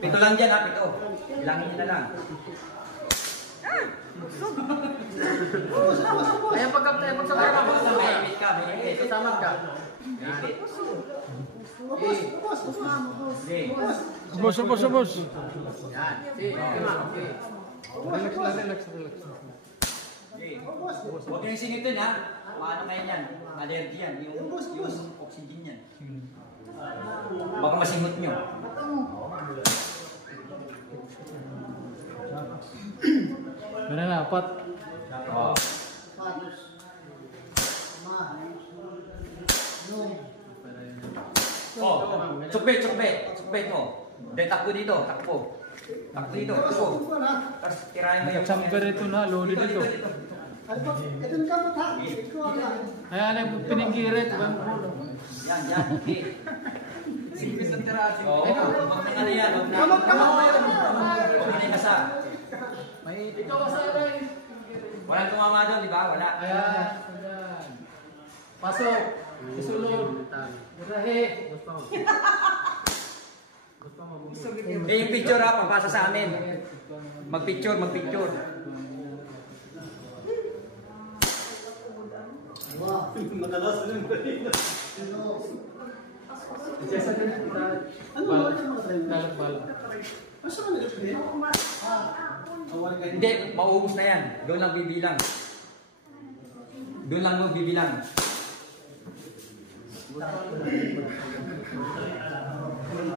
Pito lang dyan ha, pito. Bilangin nyo na lang. Ayan, pagkabay ka. Mahimit ka, mahimit. Sasamad ka. Ubos. Yan. Relax. Huwag yung singitin ha. Paano kayo yan? Allergy yan. Yung oxygen yan. Baka masingot nyo. Meron na, apat. Oo. Tsukbet mo. Dahil takbo dito, takbo. Takbo dito. Tapos tirahin mo yung... Nagsamper ito na, loli dito. Ayan, ang pininggirit. Yan. Sipis ang tirahin. Oo, huwag na kanya yan. Huwag na kasa. Ikaw masaray. Walang tumama doon, di ba? Wala. Ayan. Pasok. Isulod. Irahe. Yung picture ha, papasa sa amin. Magpicture. Madalas rin ba rin? Balak. Hindi, mauubos na yan. Doon lang bibilang. Doon lang mo bibilang.